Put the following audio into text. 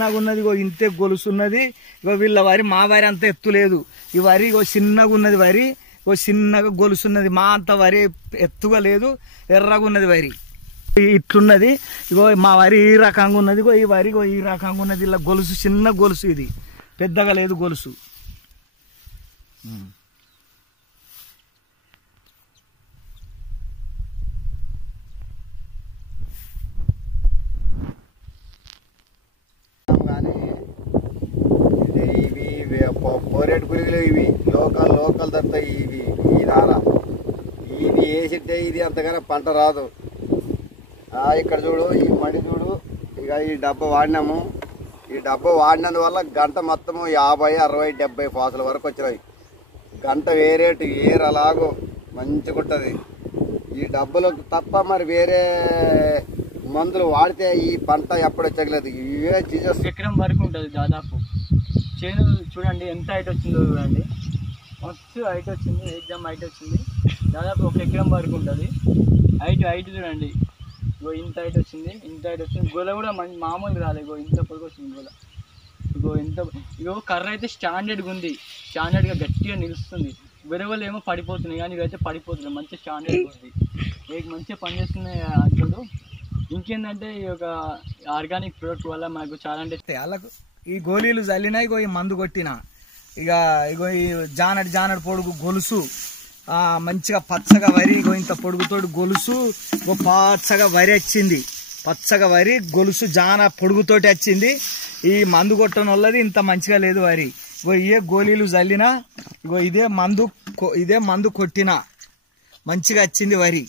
చిన్నగా ఉన్నది, ఇగో ఇంతే గొలుసున్నది. ఇగో వీళ్ళ వరి మా వరి అంత ఎత్తు లేదు. ఈ వరి ఇగో చిన్నగా ఉన్నది, వరి ఇగో చిన్నగా గొలుసున్నది. మా అంత వరి ఎత్తుగా లేదు, ఎర్రగా ఉన్నది వరి. ఇట్లున్నది. ఇగో మా వరి ఈ రకంగా ఉన్నది. ఇగో ఈ వరి ఇగో ఈ రకంగా ఉన్నది. ఇలా గొలుసు చిన్న గొలుసు, ఇది పెద్దగా లేదు గొలుసు. పోరేడు పురుగులు ఇవి లోకల్ దొరుకుతాయి. ఇవి ఈ దార ఇది వేసిట్టే ఇది అంతగానే పంట రాదు. ఇక్కడ చూడు, ఈ మడి చూడు. ఇక ఈ డబ్బా వాడినాము. ఈ డబ్బా వాడినందువల్ల గంట మొత్తము 50, 60, 70 పాసుల వరకు వచ్చినాయి. గంట వేరేటు అలాగో మంచిగా ఉంటుంది. ఈ డబ్బులకు తప్ప మరి వేరే మందులు వాడితే ఈ పంట ఎప్పుడు వచ్చలేదు. ఇవే జీజస్ ఎకరం వరకు ఉంటుంది దాదాపు. చేను చూడండి ఎంత హైట్ వచ్చిందో చూడండి. మస్తు హైట్ వచ్చింది, ఎగ్జామ్ హైట్ వచ్చింది. దాదాపు 1 ఎకరం వరకు ఉంటుంది. హైట్ చూడండి. ఇగో ఇంత హైట్ వచ్చింది, గొల కూడా మామూలు రాలేదు. ఇగో ఇంత పొడుగు వచ్చింది గొల. ఇగో కర్ర అయితే స్టాండర్డ్గా ఉంది, స్టాండర్డ్గా గట్టిగా నిలుస్తుంది. వెరవలు ఏమో పడిపోతున్నాయి, కానీ ఇవైతే పడిపోతున్నాయి. మంచిగా స్టాండర్డ్గా ఉంది, మంచిగా పనిచేస్తున్నాయి అంటాడు. ఇంకేంటంటే ఈ యొక్క ఆర్గానిక్ ప్రోడక్ట్ వల్ల మనకు చాలా అంటే వాళ్ళకు ఈ గోళీలు చల్లినా, ఇగో ఈ మందు కొట్టిన, ఇగో ఈ జానడి పొడుగు గొలుసు, మంచిగా పచ్చగా వరి, ఇగో ఇంత పొడుగుతోటి గొలుసు, ఇగో పచ్చగా వరి వచ్చింది. పచ్చగా వరి గొలుసు జాన పొడుగుతోటి వచ్చింది. ఈ మందు కొట్టడం వల్లది ఇంత మంచిగా లేదు వరి. ఇగో ఇదే గోళీలు చల్లినా, ఇగో ఇదే మందు కొట్టిన మంచిగా వచ్చింది వరి.